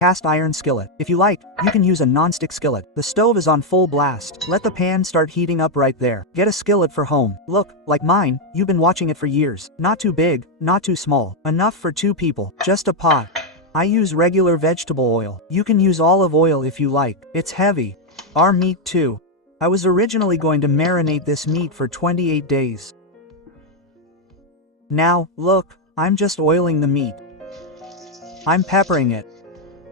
Cast iron skillet. If you like, you can use a non-stick skillet. The stove is on full blast. Let the pan start heating up right there. Get a skillet for home. Look, like mine, you've been watching it for years. Not too big, not too small. Enough for 2 people. Just a pot. I use regular vegetable oil. You can use olive oil if you like. It's heavy. Our meat too. I was originally going to marinate this meat for 28 days. Now, look, I'm just oiling the meat. I'm peppering it.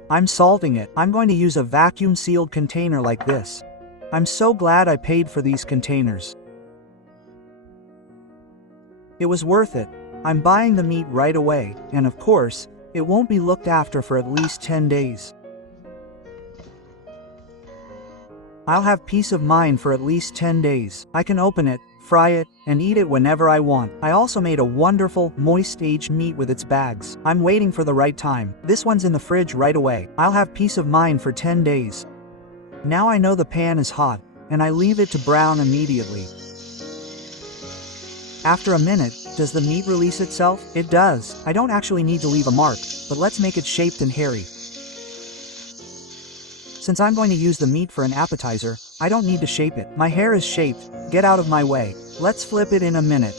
I'm salting it. I'm going to use a vacuum-sealed container like this. I'm so glad I paid for these containers. It was worth it. I'm buying the meat right away, and of course, it won't be looked after for at least 10 days. I'll have peace of mind for at least 10 days. I can open it, fry it, and eat it whenever I want. I also made a wonderful, moist aged meat with its bags. I'm waiting for the right time. This one's in the fridge right away. I'll have peace of mind for 10 days. Now I know the pan is hot, and I leave it to brown immediately. After a minute, does the meat release itself? It does. I don't actually need to leave a mark, but let's make it shaped and hairy. Since I'm going to use the meat for an appetizer, I don't need to shape it. My hair is shaped. Get out of my way. Let's flip it in a minute.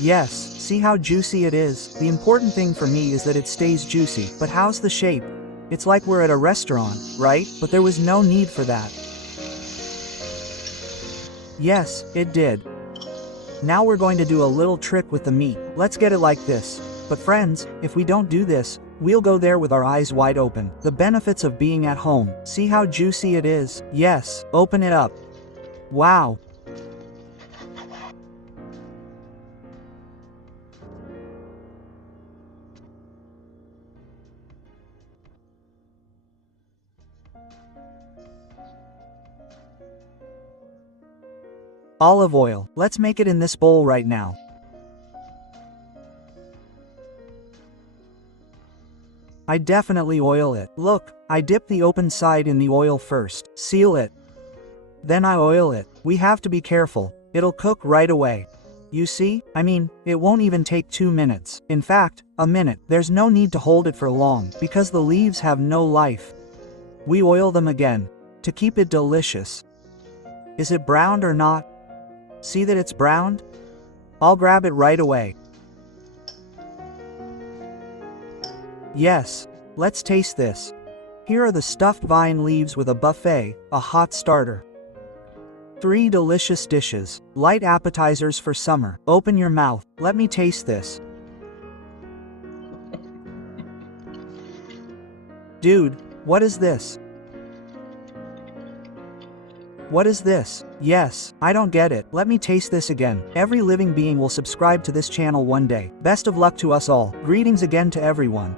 Yes, see how juicy it is? The important thing for me is that it stays juicy. But how's the shape? It's like we're at a restaurant, right? But there was no need for that. Yes, it did. Now we're going to do a little trick with the meat. Let's get it like this. But friends, if we don't do this, we'll go there with our eyes wide open. The benefits of being at home. See how juicy it is? Yes, open it up. Wow. Olive oil. Let's make it in this bowl right now. I definitely oil it. Look, I dip the open side in the oil first. Seal it. Then I oil it. We have to be careful. It'll cook right away. You see? I mean, it won't even take 2 minutes. In fact, a minute. There's no need to hold it for long, because the leaves have no life. We oil them again, to keep it delicious. Is it browned or not? See that it's browned? I'll grab it right away. Yes, let's taste this. Here are the stuffed vine leaves with a buffet, a hot starter. 3 delicious dishes, light appetizers for summer. Open your mouth, let me taste this. Dude, what is this? What is this? Yes, I don't get it. Let me taste this again. Every living being will subscribe to this channel one day. Best of luck to us all. Greetings again to everyone.